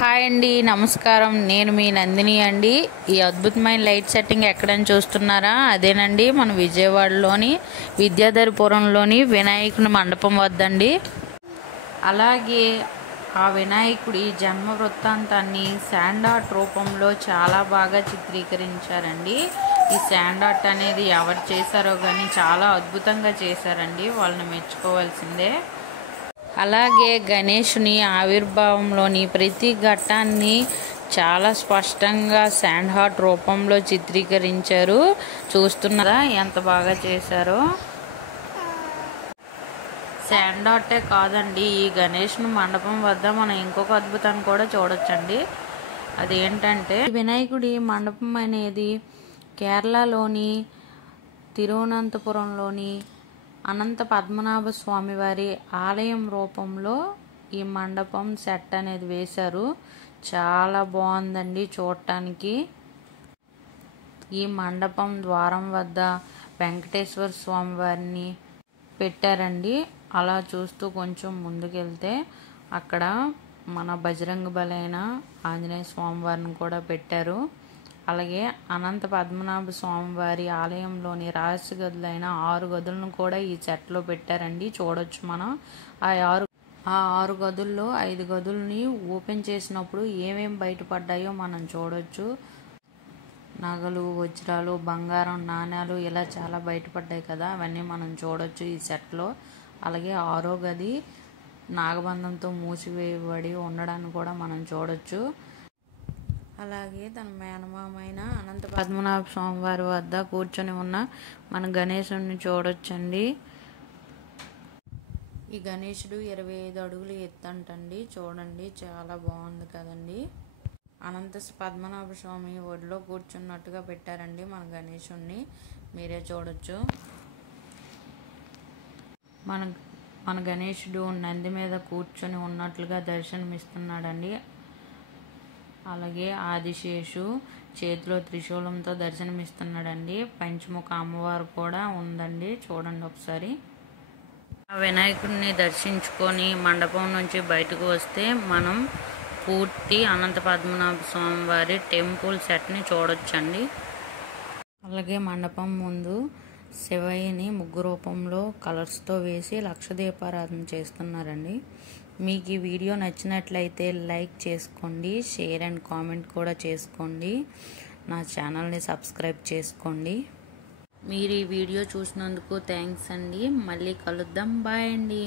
Hi అండి, నమస్కారం. నేను మీ నందిని అండి. ఈ అద్భుతమైన లైట్ సెట్టింగ్ ఎక్కడని చూస్తున్నారా? అదేనండి మన విజయవాడలోని విద్యాధరపురంలోని వినాయకుని మండపం వద్దండి. అలాగే ఆ వినాయకుడి జన్మ వృత్తాంతాన్ని శాండ్ ఆర్ట్ రూపంలో చాలా బాగా చిత్రీకరించారండి. ఈ శాండ్ ఆర్ట్ అనేది ఎవరు చేశారో కానీ చాలా అద్భుతంగా చేశారండి. వాళ్ళని మెచ్చుకోవాల్సిందే. అలాగే గణేషుని ఆవిర్భావంలోని ప్రతి ఘట్టాన్ని చాలా స్పష్టంగా శాండ్ ఆర్ట్ రూపంలో చిత్రీకరించారు. చూస్తున్నారా ఎంత బాగా చేశారో. శాండ్ ఆర్టే కాదండి, ఈ గణేషుని మండపం వద్ద మనం ఇంకొక అద్భుతాన్ని కూడా చూడొచ్చండి. అదేంటంటే వినాయకుడి మండపం అనేది కేరళలోని తిరువనంతపురంలోని అనంత పద్మనాభ స్వామి వారి ఆలయం రూపంలో ఈ మండపం సెట్ అనేది వేశారు. చాలా బాగుందండి చూడటానికి. ఈ మండపం ద్వారం వద్ద వెంకటేశ్వర స్వామి వారిని పెట్టారండి. అలా చూస్తూ కొంచెం ముందుకెళ్తే అక్కడ మన బజరంగ బలైన ఆంజనేయ స్వామి వారిని కూడా పెట్టారు. అలాగే అనంత పద్మనాభ స్వామి వారి ఆలయంలోని రహస్య గదులైన 6 గదులను కూడా ఈ సెట్లో పెట్టారండి. చూడొచ్చు మనం. ఆ 6 గదుల్లో 5 గదుల్ని ఓపెన్ చేసినప్పుడు ఏమేం బయటపడ్డాయో మనం చూడొచ్చు. నగలు, వజ్రాలు, బంగారం, నాణ్యాలు ఇలా చాలా బయటపడ్డాయి కదా, అవన్నీ మనం చూడొచ్చు ఈ సెట్లో. అలాగే 6వ గది నాగబంధంతో మూసివేయబడి ఉండడాన్ని కూడా మనం చూడొచ్చు. అలాగే తన మేనమామైన అనంత పద్మనాభ స్వామి వారి వద్ద కూర్చొని ఉన్న మన గణేశుడిని చూడొచ్చండి. ఈ గణేశుడు 25 అడుగులు ఎత్తంటండి. చూడండి చాలా బాగుంది కదండి. అనంత పద్మనాభ స్వామి ఒడిలో కూర్చున్నట్టుగా పెట్టారండి మన గణేశుడిని. మీరే చూడొచ్చు. మన గణేశుడు నంది మీద కూర్చొని ఉన్నట్లుగా దర్శనమిస్తున్నాడండి. అలాగే ఆదిశేషు చేతిలో త్రిశూలంతో దర్శనమిస్తున్నాడండి. పంచముఖ అమ్మవారు కూడా ఉందండి. చూడండి ఒకసారి. ఆ వినాయకుడిని దర్శించుకొని మండపం నుంచి బయటకు వస్తే మనం పూర్తి అనంత పద్మనాభ స్వామి వారి టెంపుల్ సెట్ని చూడొచ్చండి. అలాగే మండపం ముందు శివయ్యని ముగ్గు రూపంలో కలర్స్తో వేసి లక్ష దీపారాధన చేస్తున్నారండి. మీకు ఈ వీడియో నచ్చినట్లయితే లైక్ చేసుకోండి, షేర్ అండ్ కామెంట్ కూడా చేసుకోండి. నా ఛానల్ని సబ్స్క్రైబ్ చేసుకోండి. మీరు ఈ వీడియో చూసినందుకు థ్యాంక్స్ అండి. మళ్ళీ కలుద్దాం. బాయ్ అండి.